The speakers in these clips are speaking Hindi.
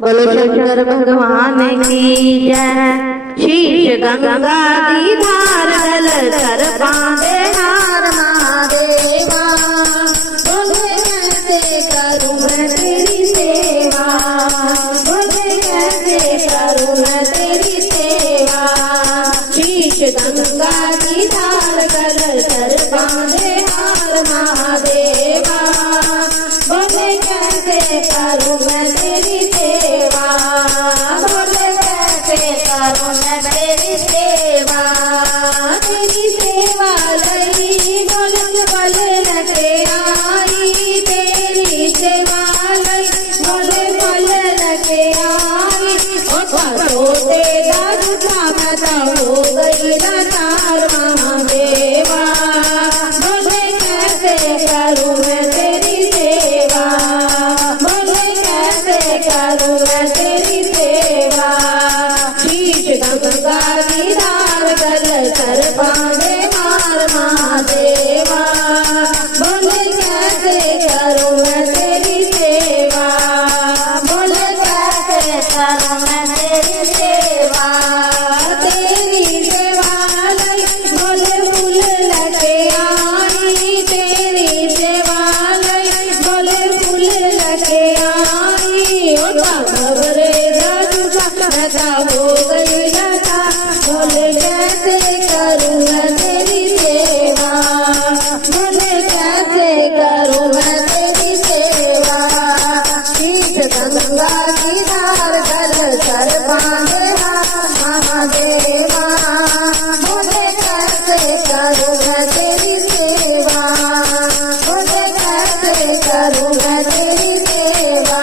बोलो शंकर भगवान की जय। शीश गंगा दी धार डल सर बांधे हार महादेवा। बोले कैसे करूं मैं तेरी सेवा, बोले कैसे करूं मैं तेरी सेवा। शीश गंगा दी धार डल सर बांधे हार महादेवा। बोले कैसे करूं मैं तेरी सेवा, बोले कैसे करूं मैं तेरी सेवा। तेरी सेवा लई बोलन बोले लगे आई, तेरी सेवा लई बोले बोले लगे आई। तो तेरा झूठा मता हो गई लाचार महादेवा। बोले कैसे करूं मैं तेरी सेवा, बोले कैसे करूं मैं तेरी सेवा। शीश गंगा की धार गल कर बांधे हार महादेवा। बोले कैसे करूं मैं तेरी सेवा, बोले कैसे करूं मैं तेरी सेवा। तेरी सेवा लई बोले फूल लगे आई, तेरी सेवा लई बोले फूल लगे आई। खबरे झूठा हो गई लता, बोले कैसे करूं मैं तेरी सेवा, बोले कैसे करूं मैं तेरी सेवा। शीश गंगा की धार गल कर बांधे हार महादेवा। बोले कैसे करूं मैं तेरी सेवा, बोले कैसे करूं मैं तेरी सेवा।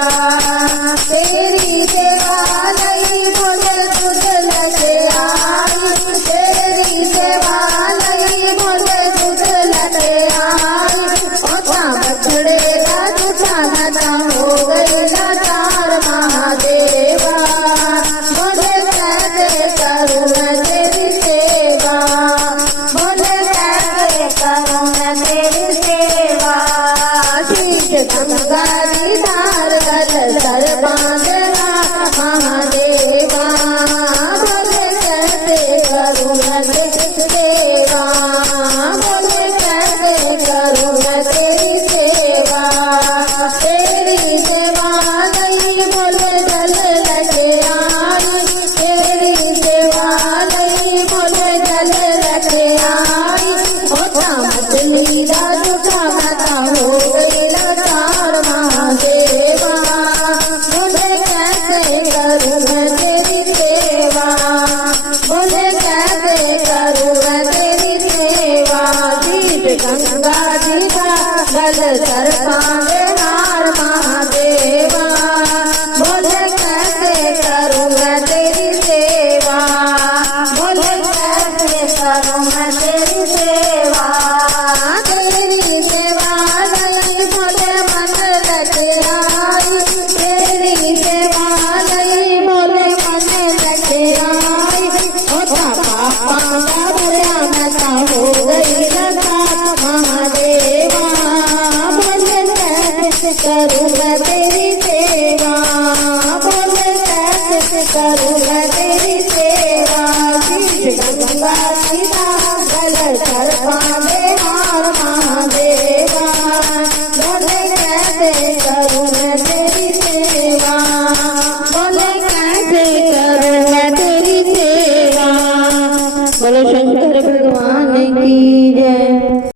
तेरी सेवा लई बोले दूध लगे आई, तेरी सेवा लई बोले दूध लगे आई। बछड़े का झूठा नता हो गई लाचार महादेवा। बोले कैसे करूं मैं तेरी सेवा, बोले कैसे करूं मैं तेरी सेवा। शीश गंगा की धार गल सर बांधे महादेवा। बोले कैसे करूं मैं तेरी सेवा, बोले कैसे करूं मैं तेरी सेवा। तेरी सेवा नहीं बोले जल लगे आई, तेरी सेवा नहीं बोले जल लगे आई। मछली का झूठा मता हो गई लाचार महादेवा। बोले कैसे करूं मैं तेरी सेवा, बोले कैसे करूं मैं तेरी सेवा। शीश गंगा जी का गल कर बांधे हार महादेवा। बोले कैसे करूं मैं तेरी सेवा, बोले कैसे करूं मैं तेरी सेवा। तेरी सेवा लई बोले मन लगे आई, तेरी सेवा लई बोले मन लगे आई। पापा का भरा मता हो गई लता महादेवा। बोले कैसे करूं मैं तेरी सेवा, बोले कैसे करूं मैं तेरी सेवा। शीश गंगा की धार गल कर बांधे हार महादेवा। बोले कैसे करूं मैं तेरी सेवा, बोले कैसे करूं मैं तेरी सेवा। बोलो शंकर भगवान की जय।